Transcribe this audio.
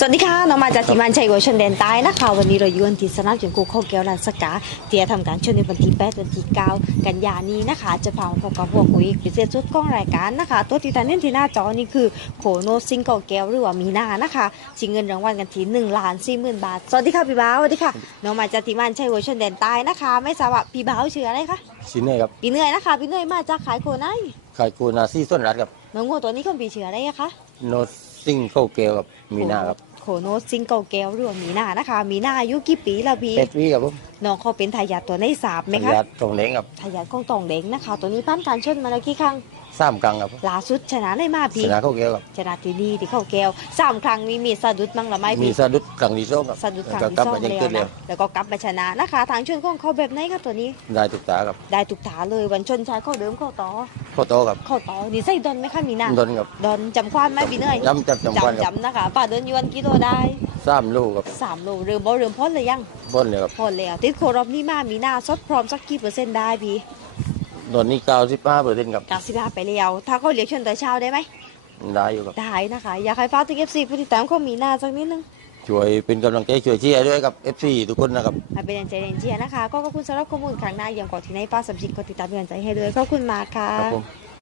สวัสดีค่ะน้องมาจากทีมงานชัยวัวชนแดนใต้นะคะ วันนี้เราอยู่กันที่สนามจุนกูเข้าแก้วลานสกาเตียทำการชนในวันที่8วันที่9กันยานี้นะคะ จะพามาพบกับพวกคุยพิเศษสุดของรายการนะคะ ตัวที่ท่านเห็นที่หน้าจอนี่คือโคโนซิงเกิลแก้วหรือว่ามีนานะคะชิงเงินรางวัลกันที่1ล้าน4 0,000บาทสวัสดีค่ะพี่บ้าวสวัสดีค่ะน้องมาจากทีมงานชัยวัวชนแดนใต้นะคะ ไม่ทราบว่าพี่บ้าวชื่ออะไรคะสินเน่ครับพี่เหนื่อยนะคะพี่เหนื่อยมาจากขายโคไนขายกูนาซี่ส้นรัดกับน้องงัวตัวนี้คนพี่ชื่ออะไรอะคะโนซิงเข้าเกลกับมีนาครับ โคโนซิงเกิลแก้วหรือว่ามีนานะคะ มีนาอายุกี่ปีแล้วพี่เป็ดวีครับผมน้องเขาเป็นทายาทตัวในสามไหมคะยาตรงเล้งครับทายาทของตองเด็งนะคะ ตัวนี้พันการชนมาแล้วกี่ครั้ง สามกลางครับล่าสุดชนะได้มาชพี่นะเข้าเกลครับชนะที่นี่ที่เข้าแก้วสามครั้งมีมีสะดุดมั้งหรือไม่มีพี่สะดุดกลางดีโซ่ครับสะดุดครั้งแล้วที่ก็กลับสองมายังแล้วขึ้นเร็วนะแล้วก็กลับมาชนะนะคะทางชนของเขาแบบไหนคะตัวนี้ได้ทุกตาครับได้ทุกถาเลยวันชนชายเข้าเดิมเข้าต่อเข้าโตครับเข้าต่อนี่ใส่ดอนไหมคะมีนาดนครับดอนจำควานไหมพี่เนยจำจำจำควันครับจำนะคะป่าเดินยวนกิโลได้สามลูกครับสามโลเริ่มบ่เริ่มพ้นเลยยังพ้นเลยครับพ้นแล้วติดโครอบนี่มามีนาสดพร้อมสักกี่เปอร์เซ็นต์ได้พี่ โดนนี่เก้าสิบห้าเปอร์เซ็นต์ครับกาสิบห้าไปแล้วถ้าเขาเรียกชนแต่เช้าได้ไหมได้อยู่ครับได้นะคะ อยากให้ฟ้ากติกเอฟซีผู้ติดตามเขามีหน้าสักนิดนึงช่วยเป็นกำลังใจช่วยเชียร์ด้วยครับ FC ทุกคนนะครับให้เป็นแรงใจแรงเชียร์นะคะ ก็ขอบคุณสำหรับข้อมูลครั้งหน้าอย่างก่อนที่ในฟ้าสัมชิกกดติดตามเป็นกำลังใจให้เลยขอบคุณมากค่ะครับผม